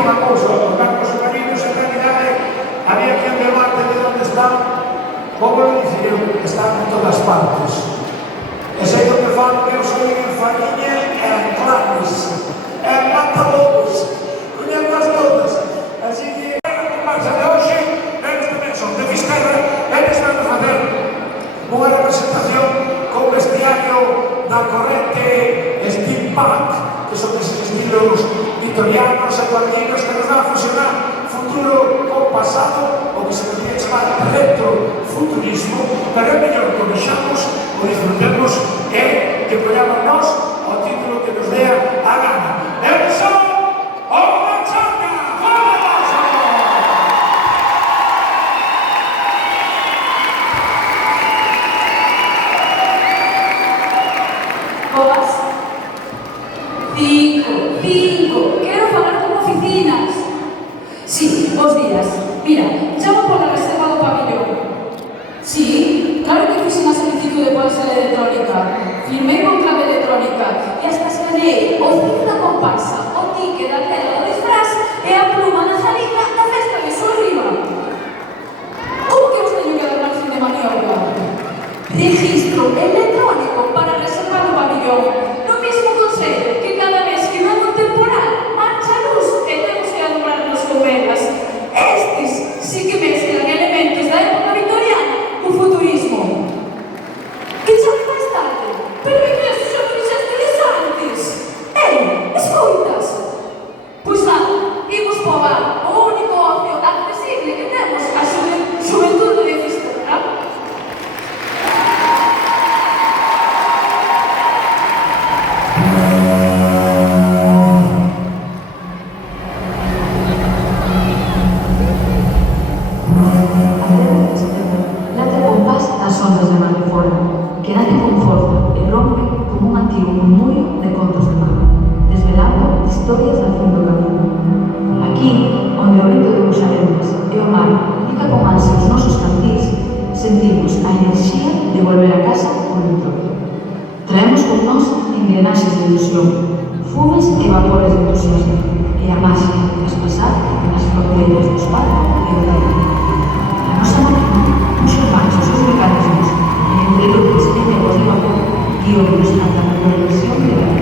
unha cousa, os bancos submarinos en realidade había que un debate de onde están, como lo dicía, están en todas partes. E sei o que fan que eu soy en Fariña e en Clanes, e en Matalobos, coñemas todas. Así que a comparsa de hoxe, eles tamén son de Fisterra, eles van a facer unha representación con vestiario da corrente steampunk, que son eses estilos vitorianos e guardinos que nos van a fusionar futuro con pasado, o que se podría chamar retrofuturismo, pero é mellor que o vexamos, o disfrutemos e que poñamos nós ao título que nos dea a gana. Eu son o Machanga! Boas. 5. Quero falar con oficinas. Sí, bos días. Mira, chamo pola reserva do pabillón. Sí, claro que fixe unha solicitude pola sala electrónica. Firmei con clave electrónica e hasta escaneei o ciclo da comparsa, o ticket da tela do disfraz e a pluma na salida da festa de su arriba. Como que vos teño que dar margen de maniobra? Registro electrónico para reservar o pabillón. No mismo consello que cada vez que va un temporal marcha a luz e temos que alumbrar nos convenas. Estes sí que mezclan elementos da época victoriana co futurismo. Que xa me máis tarde, pero que crees que xa me dixestes antes? Escoitas? Pois nada, imos probar o único ocio accesible que temos a xuventude de Fisterra. Que nace con forza e rompe como un antigo murmurio de contos de mar, desvelando historias al fin do camino. Aquí, onde o vento de Buxarendas e o mar pica con ansia os nosos cantís, sentimos a enerxía de volver a casa con un trozo. Traemos con nós engrenaxes de ilusión, fumes e vapores de entusiasmo, e a máxia de traspasar as fronteiras do espacio e do tempo. A nosa máquina puxa marcha os seus mecanismos entre luces e negos de vapor e oídos ata a progresión de la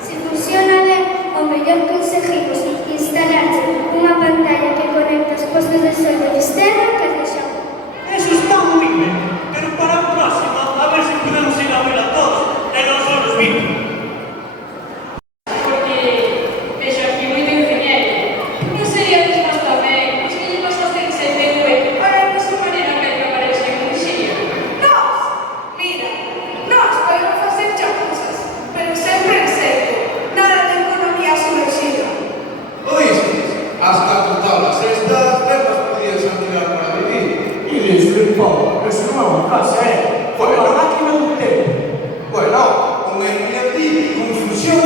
Se funciona ben, o mellor conseguimos instalarse unha pantalla que conecta os postos de sol de Fisterra que de Xón. Eso está muy bien, pero para a próxima, a ver si podemos ir a ver a todos, e non só os vimos. Porque vexo aquí moito ingeniero. Non sería despois tamén os que lle pasaste en CTV para a nosa maneira que aparece en un xillo. Nós, mira, nós podemos facer xa cousas, pero sempre en serio, nada de economía submergida. Oístes? As 4 tablas estas lemas podías tirar para vivir. E diz, Filippo, eso non é unha casa, Bueno. Unha máquina do tempo. Bueno, un Airbnb con fusión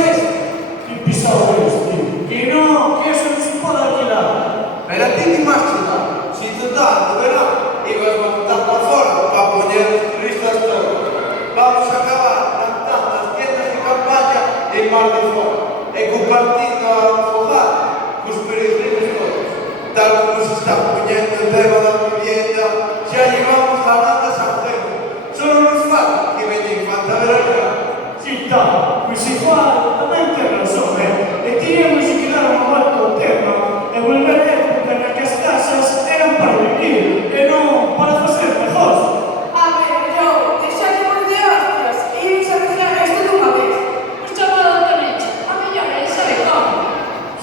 Que pisado este? Que non, que eso non se pode alquilar. Pero a ti que máis te dá? Si total, de verán, ibas a montar para fora para poñer os turistas todos. Vamos a acabar plantando as tiendas de campaña en mar de fora e compartindo a fogar cos peregrinos todos. Tal como se está poñendo el tema da vivienda, xa llevamos a banda San Pedro. Solo nos falta que veña Infanta Verona. Si tá, pois igual, tamén ten razón, E tiríamos que dar unha volta ao tema e volver a época na que as casas eran para vivir e non para facer negocios. A ver, yo, deixademos de hostias e iros a arreglar isto dunha vez. Os chamados tamén, a mellor ele sabe como.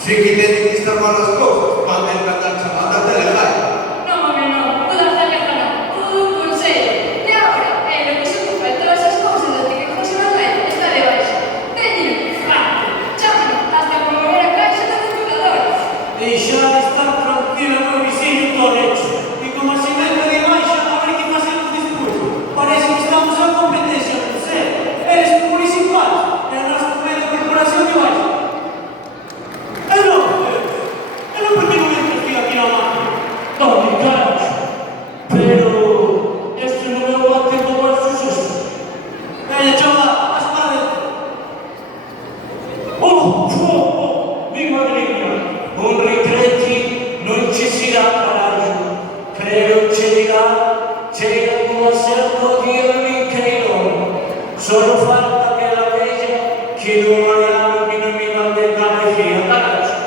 Si que teñen que estar mal as cousas, para encantar chamada telegai. Non, home, non, mudanza leja non. Consello. De agora, lo que se ocupa de todas as cousas desde que José Manuel está de baixa. Teñen fraco. Chámano hasta promover a caixa da depuradora. Deixar estar tranquila no vizinho todo hecho. E como se mete de baixa, a ver que facemos despois. Parece que estamos a competencia, non sei. Eres municipal, e a nosa primeira corporación de baixa. E non porque non entras aquí na máquina. Tome, carajo. Pero este non é o bate como as sucesos. Veña, chaval, vas para dentro. Mi madrina, un ritreti non ci sarà paraggio, però c'era come certo Dio l'incredo, solo falta che la veja che non vogliamo che non mi manda il cabecilla, paraggio.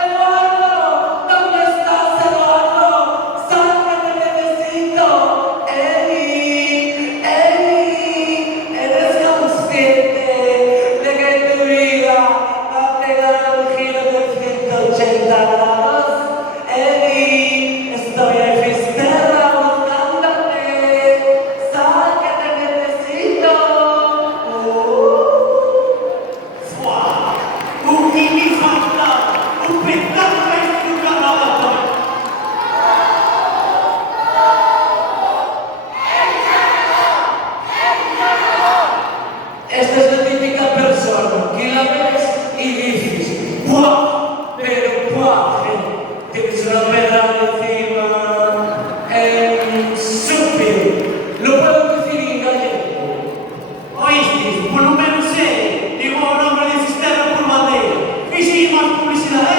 Eduardo, ¿dónde estás, Eduardo? ¡Sal que te necesito! ¡Eli! ¿Eres consciente de que tu vida va a pegar un giro de 180 grados? Eli, estoy en Fisterra buscándote. ¡Sal que te necesito! Fuà! Un che mi falta! Un peccato che tu calato! Esta es la típica persona que la ves y dices, ¡buah! Pero ¡buah! Tienes una pedra encima. Súper. Lo puedo decir en gallego. Oístes, por lo menos digo o nombre de Fisterra por bandeira. Fixe máis publicidade,